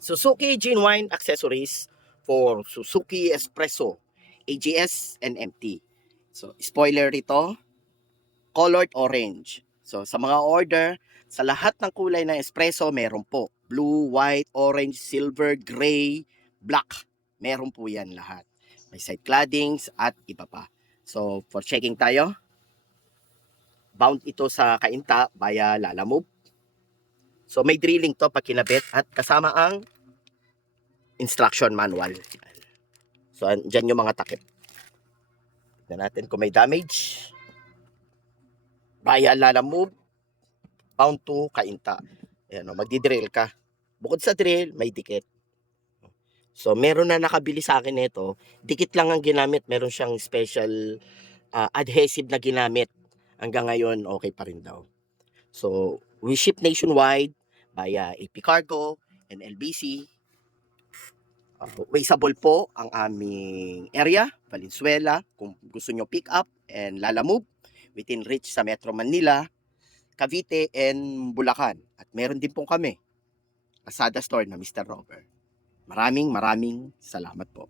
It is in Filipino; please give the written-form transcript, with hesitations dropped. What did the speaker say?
Suzuki Genuine Accessories for Suzuki Espresso, AGS and MT. So, spoiler ito, colored orange. So, sa mga order, sa lahat ng kulay ng espresso, meron po. Blue, white, orange, silver, gray, black. Meron po yan lahat. May side claddings at iba pa. So, for checking tayo, bound ito sa kainta via Lalamove. So, may drilling to pag kinabit at kasama ang instruction manual. So, dyan yung mga takip. Tignan natin kung may damage. Via Lalamove, bound to kainta. Ayan, magdi-drill ka. Bukod sa drill, may dikit. So, meron na nakabili sa akin nito. Dikit lang ang ginamit. Meron siyang special adhesive na ginamit. Hanggang ngayon, okay pa rin daw. So, we ship nationwide via AP Cargo and LBC. Wasteable po ang aming area, Valenzuela, kung gusto nyo pick up and Lalamove within reach sa Metro Manila, Cavite and Bulacan. At meron din po kami, Lazada store na Mr. Robert. Maraming salamat po.